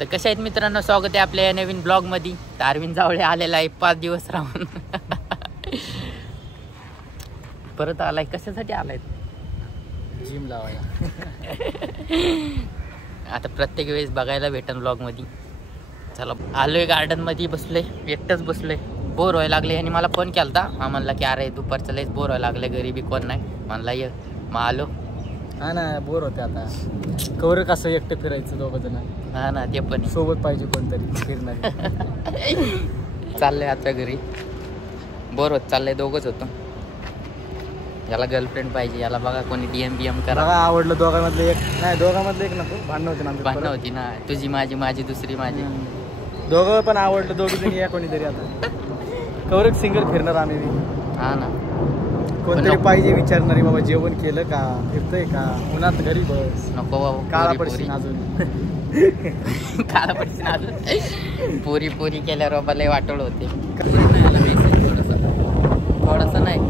तर कशा आहेत मित्रांनो, स्वागत आहे आपल्या या नवीन ब्लॉग मध्ये. तर अरविंद जावळे आलेला आहे 5 दिवस राहून. परत आलाय. कशासाठी आलाय? जिम लावायला. आता प्रत्येक वेळेस बघायला भेटन ब्लॉग मध्ये. चला आलोय गार्डन मध्ये, बसलोय एकटंच बसलोय, बोर व्हायला लागले. आणि मला फोन केलता, म्हणला की अरे दुपारचं लयच बोर व्हायला लागले, घरी बी कोण नाही. म्हणला ये, मग आलो. हा ना, बोर होते आता. कवर कसं एकटं फिरायचं दोघं जण. हा ना, ते पण सोबत पाहिजे कोणतरी फिरणार. चाललंय आता घरी, बोर होत चाललंय. दोघंच होतो. याला गर्लफ्रेंड पाहिजे, याला बघा कोणी DM करा. आवडलं दोघांमधलं एक नाही, दोघांमधलं एक नको. भांडणं होते ना, भांडणं होती ना, तुझी माझी, माझी दुसरी माझी. दोघं पण आवडलं, दोघी जणी या कोणीतरी. आता कवर सिंगल फिरणार आम्ही. हा ना, कोणतरी पाहिजे विचारणारी, बाबा जेवण केलं का, फिरतय का, उन्हात घरी बस. नको बाबा, काळा पडशील अजून. काळा पडशील अजून. पोरी पोरी केल्यावर बाबा लय वाटोळ होते. थोडासा नाही,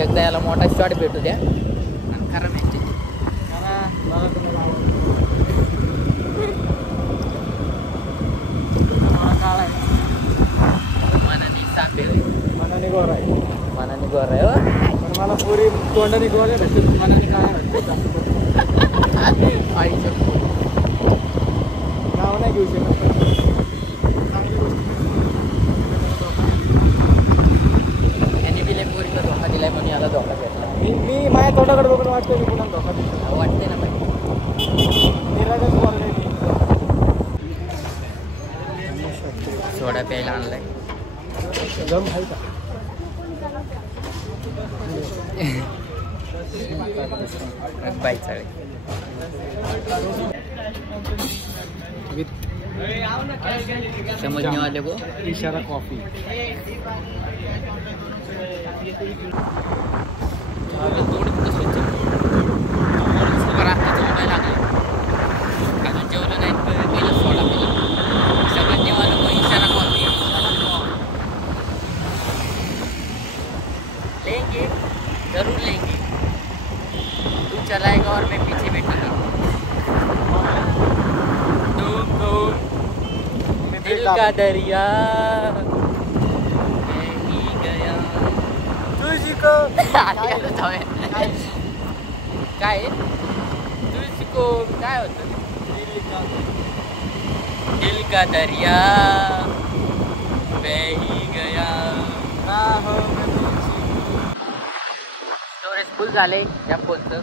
एकदा याला मोठा शॉट भेटू द्या आणि खरं मॅच. मनाने सापे, मनाने गोर आहे. मनाने गोर आहे. हो पण मला पोरी तोंडाने गोर आहे, मनाने काय नाव नाही घेऊ शकत. यांनी बी लय पोरीला धोका दिलाय म्हणून याला धोका भेटला. मी माझ्या तोंडाकडे बघून वाटतं मी पुन्हा धोका देतो. वाटते ना बाई. सोडा प्यायला आणलाय. गम आहे का? बाई चाळे समझने वाले को इशारा कॉफी. अजून जेवलं नाही, पहिला सोडा पिला. समझने वाले को इशारा कॉफी. लेंगे, जरूर लेंगे. तू चलाएगा और मैं पीछे बैठूंगा. दिल का दरिया बह ही गया. तुझको काय तुझको काय होतं? दिल का दरिया बह ही गया. स्टोरेज फुल झाले या फोनचं.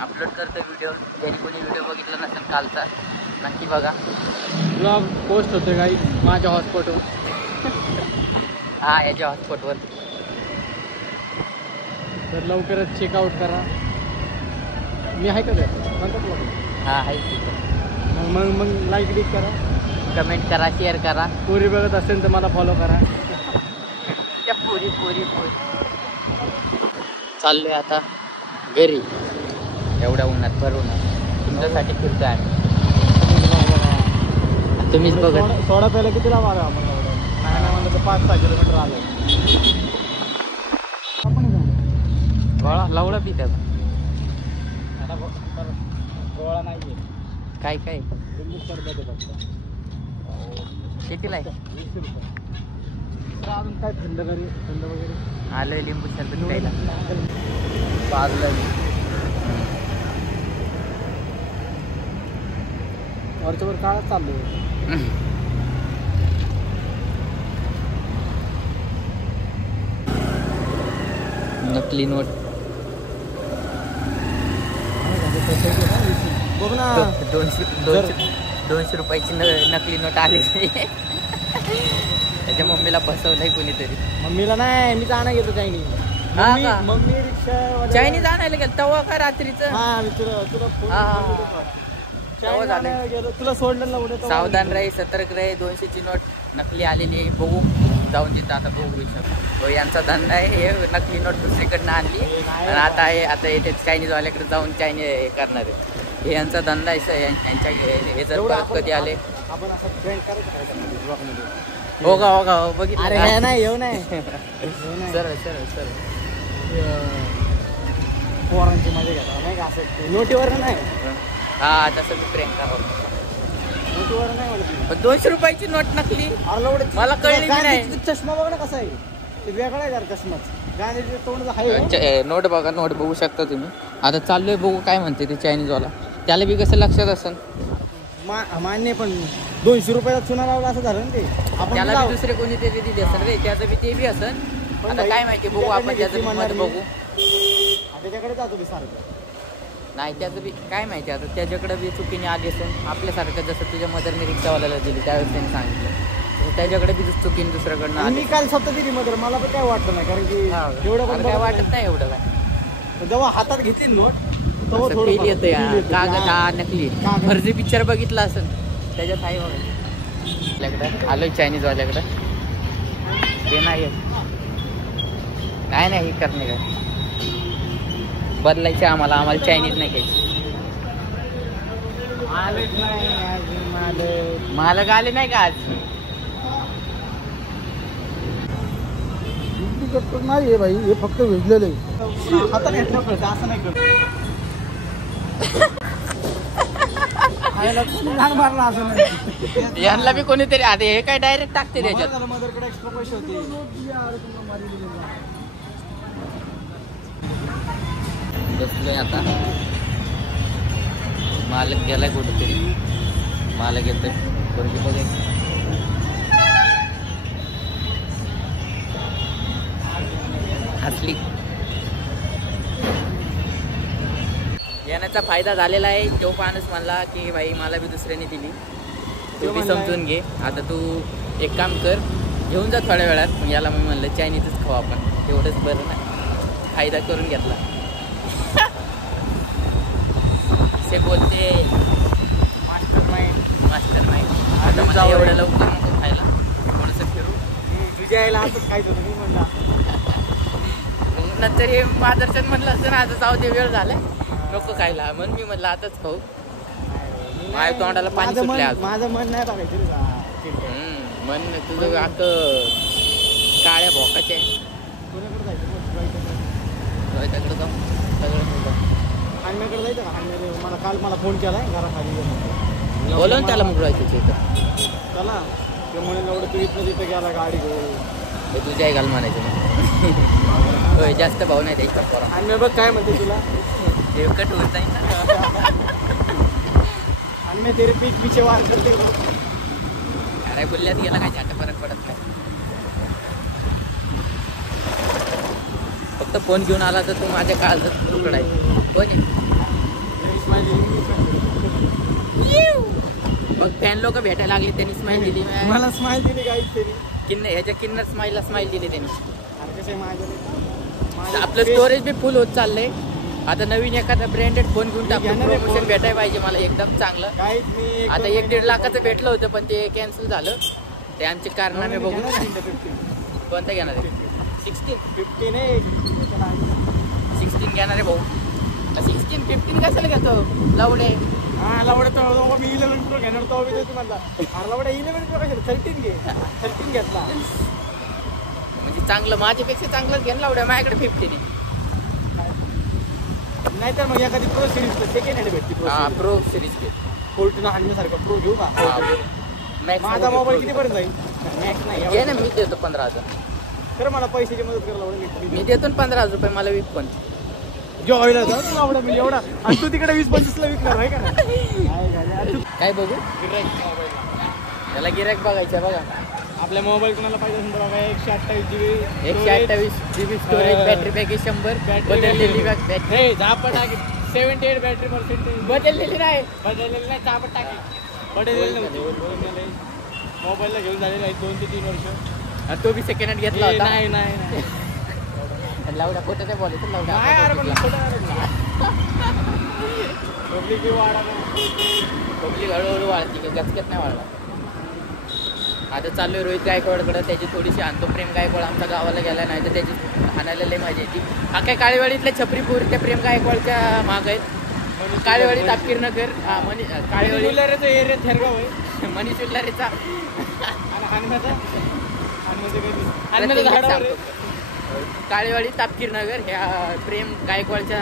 अपलोड करतो व्हिडिओ. ज्यांनी कोणी व्हिडिओ बघितला नसेल कालचा, नक्की बघा. ब्लॉग पोस्ट होते काही माझ्या हॉटस्पॉटवर. हा, याच्या हॉटस्पॉटवर. तर लवकरच चेकआउट करा. मी आहे का ते कोणता ब्लॉग? हा आहे ठीक आहे. मग लाईक डिक करा, कमेंट करा, शेअर करा. पोरी बघत असेल तर मला फॉलो करा. त्या पोरी पोरी पोरी. चाललोय आता घरी, एवढ्या उन्हात भरून तुमच्यासाठी फिरतोय आम्ही. तुम्हीच बघा. सोडा प्यायला किती लांब आलो आपण? नाही म्हणलं तर 5-6 किलोमीटर आलो. गोळा लावडा पित्या गोळा नाही काय काय लिंबू सरबत आहे फक्त. कितीला आहे? 20 रुपये. अजून काय थंड वगैरे आलोय लिंबू सरबत प्यायला. वरच्यावर काळच चाललंय. नकली नोट बघ ना. 200 रुपयाची नकली नोट आली. त्याच्या मम्मीला फसवलंय कोणीतरी. मम्मीला नाही, मी जाणं घेतो चायनी. हा का? मम्मी रिक्षा चायनीज आणायला गेलं तेव्हा का रात्रीचं? हा, मी तुला फोन गेलो, तुला सोडलं ना. सावधान राही, सतर्क राही. 200ची नोट नकली आलेली आहे. बघू जाऊन तिथं आता बघू शकतो. यांचा धंदा आहे, हे नकली नोट दुसरीकडनं आणली आणि आता येथे चायनीजवाल्याकडे जाऊन चायनीज करणार आहे. हे यांचा धंदा आहे. यांच्या हे जर परत कधी आले आपण असं ट्रेंड करायचं. हो का बघितलं. अरे नाही, येऊ नाही. सरळ सरळ सरळ पोरांची मजा घेता नाही का, असं नोटीवर नाही. हा, तसं मी प्रेम करा. वर नाही म्हणत. पण 200 रुपयाची नोट नकली अरे एवढं- मला कळली बी नाही. गांधीजीचा चष्मा बघा ना कसा आहे, ते वेगळा आहे जरा चष्माच. गांधीजीचं तोंड आहे. नोट बघा, नोट बघू शकता तुम्ही. आता चाललोय बघू काय म्हणते ते चायनीज वाला. त्याला बी कसं लक्षात असेल. मान्य, पण 200 रुपयाचा चुना लावला असं झालं ना ते. आपण त्याला लावू. बी दुसरे कोणी तरी दिले असेल रे, त्याचं बी ते बी असेल. पण आता भाई, काय माहिती, बघू आपण त्याचं बी मत बघू. त्याच्याकडे जातो मी सारखं. नाही त्याचं बी काय माहिती, आता त्याच्याकडे बी चुकीने आली असेल आपल्यासारखं. जसं तुझ्या मदरने रिक्षावाल्याला दिली त्यावेळेस त्यांनी सांगितलं, तसं त्याच्याकडे बी चुकीने दुसऱ्याकडनं आणि आली. मी काल स्वतः दिली मदर, मला पण काय वाटलं नाही, कारण की एवढं पण काय बघत वाटत नाही एवढं काय. नाही. जेव्हा हातात घेतली नोट तेव्हा असं थोडं feel येतं feel यार. येतं. कागद हा नकली. कागद. फर्जी पिक्चर बघितला असेल त्याच्यात आहे बघा. आपल्याकडं आलोय चायनीज वाल्याकडं. ते नाही येत. नाही नाही, हे करणे काय बदलायचे आम्हाला चायनीज नाही घ्यायची. आलेच नाही अजून मालक. मालक आले नाही का आज. कटकट नाही आहे भाई, हे फक्त भेजलेलं आहे. हातात घेतलं कळतं, असं नाही करत. लहान मारला असं नाही. यांना बी कोणीतरी आता हे काय डायरेक्ट टाकते त्याच्यात. मदरकडे एक्स्ट्रा पैसे होते. बसलोय आता. मालक गेलाय कुठेतरी. मालक येतोय पोरगी बघाय. हसली. येण्याचा फायदा झालेला आहे. तो माणूस म्हणला की भाई मला बी दुसऱ्याने दिली, तू बी समजून घे. आता तू एक काम कर, घेऊन जा थोड्या वेळात. मग याला मी म्हणलं चायनीजच खाऊ आपण, एवढंच बरं ना. फायदा करून घेतला. से बोलते मास्टर माइंड. आता मला एवढ्या लवकर नको खायला, थोडंसं फिरू. तुझ्या यायला असंच खायचं होतं, मी म्हणला. मग नंतर हे मादरचंद म्हणलं असतं ना, आता जाऊ दे वेळ झालाय नको खायला, म्हणून मी म्हणलं आताच खाऊ. माझ्या तोंडाला पाणी सुटले आज. माझं मन नाही बघायचं. मन तुझं आता काळ्या भोकाचे कोणाकडे जायचं? रोहिताकडे जाऊ सगळं. हाण्याकडे जायचं का? हाण्याने मला फोन केलाय घराखाली. बोलवून त्याला मग रोहिताच्या इथं. चला ते म्हणे एवढं तू इथनं तिथं गेला गाडी घेऊन. हे तुझ्या आहे घाल म्हणायचं. होय जास्त भाव नाही द्यायचा पोरा. आणि बघ काय म्हणते तुला, देवकट होत जाईल ना. आणि मी तेरे पीठ पिछे वार करते. अरे बोलल्यात गेला काय जास्त फरक पडत नाही. फक्त फोन घेऊन आला तर तू माझ्या काळजात तुकडा आहे. कोण आहे? मग फॅन लोक भेटायला लागले, त्यांनी स्माईल दिली. मला स्माईल दिली काहीच तरी. ह्याच्या किन्नर स्माईलला स्माईल दिली त्यांनी. अरे कसं आहे माझं आपलं स्टोरेज बी फुल होत चाललंय. आता नवीन एखादा ब्रँडेड फोन घेऊन टाकून प्रमोशन भेटायला पाहिजे मला एकदम चांगलं. काहीच मी आता 1-1.5 लाखाचं भेटलं होतं पण ते कॅन्सल झालं. ते आमचे कारनामे बघून. कोणतं घेणार आहे? 16 घेणार आहे भाऊ. 16-15 कशाला घेतो लावडे. हा लावडा मी 11 प्रो घेणार तो मी देतो म्हणला. अरे लावडा 11 प्रो कशाला 13 घे. 13 घेतला म्हणजे चांगलं, माझ्यापेक्षा चांगलंच घेणं लावड्या. माझ्याकडे 50 आहे. नाहीतर मग एखादी प्रो सिरीज सेकंड हँड भेटते. हा प्रो सिरीज घे. फोर्टून हाणण्यासारखं प्रो घेऊ का? मॅक्स माझा मोबाईल किती पर्यंत जाईल? मॅक्स नाही घे ना, मी देतो 15,000. खरं मला पैशाची मदत करायला आवडेल. मी देतो 15,000 रुपये मला विक पण. जेवायला जा तुला आवडा मी एवढा, आणि तू तिकडे 20-25 ला विकणार आहे का? काय बघू त्याला गिरायक बघायचं बघा. आपल्या मोबाईल कोणाला पाहिजे असेल तर बघा 128 GB 128 GB storage, battery package 100, बदललेली बॅटरी. झापट टाकी 78 बॅटरी पर्सेंटेज बदललेली नाही. बदललेली नाही, झापट टाकी बदललेली मोबाईलला घेऊन झालेलं आहे 2 ते 3 वर्ष. तो बी सेकंड हँड घेतला होता. नाही लावडा खोटं नाही बोलायचं. पब्लिक हळूहळू वाढते का गचकत नाही वाढला. आता चालू रोहित गायकवाडकडं. त्याची थोडीशी आणतो प्रेम गायकवाड आमच्या गावाला गेला नाही तर त्याची हाणायला लय मजा येते. हा काय काळेवाडीतल्या छपरीपूर त्या प्रेम गायकवाडच्या माग आहेत. काळेवाडी तापकीर नगर. हा काळेवाडी एरिया थेरगाव आहे. मनीष उल्लारेचा. काळेवाडी तापकीर नगर ह्या प्रेम गायकवाडच्या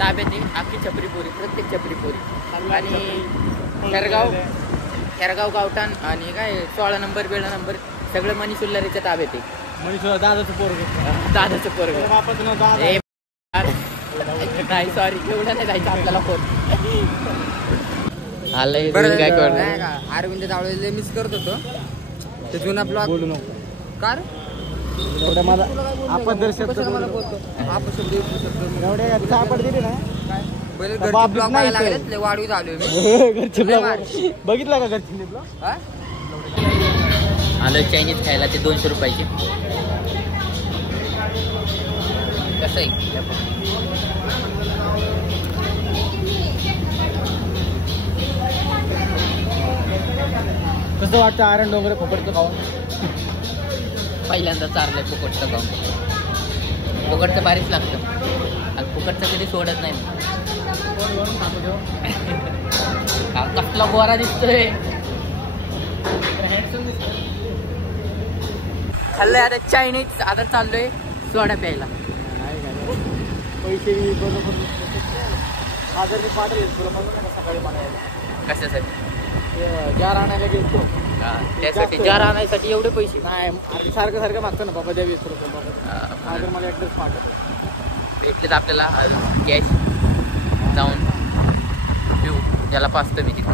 ताब्यात आहे. अख्खी छपरीपुरी, प्रत्येक छपरीपुरी. आणि थेरगाव खेरगाव गावठाण आणि काय 16 नंबर 12 नंबर सगळं मनीष उल्लारीच्या ताब्यात आहे. मनीष दादाचं पोरग, दादाचं पोरग. बापाचं नाव दादा. ए, नाही सॉरी एवढं नाही जायचं आपल्याला फोन आलंय काय कळलं. अरविंद जावळे मिस करत होतो ते जुना ब्लॉग बोलू नको कार एवढं मला आपण दर्शक मला बोलतो अपशब्द एवढे आपण दिले ना पहिले बाप घरचे ब्लॉग नाही बघायला इथे. लागलेत लय वाढवीत आलोय मी घरचे ब्लॉग बघितला का घरचे ब्लॉग? हा? आलं चायनीज खायला ते 200 रुपयाचे. कसं आहे कसं वाटतं आरण डोंगर फुकटचं खाऊन? पहिल्यांदा चारलंय फुकटचं खाऊन. फुकटचं भारीच लागतं आणि फुकटचं कधी सोडत नाही. हा, कसला गोरा दिसतोय. खाल्लंय आता चायनीज. आता चाललोय सोडा प्यायला. पैसे हजार मी पाठवले तुला म्हणून नका सकाळी म्हणायला. कशासाठी? जार आणायला गेलो त्यासाठी जार आणायसाठी एवढे पैसे? नाही आधी सारखं सारखं मागतो ना बाबा द्या 20 रुपये बाबा माझं मला ॲड्रेस पाठवतो. भेटलेत आपल्याला कॅश जाऊन घेऊ. त्याला पाचतो मी तिथे.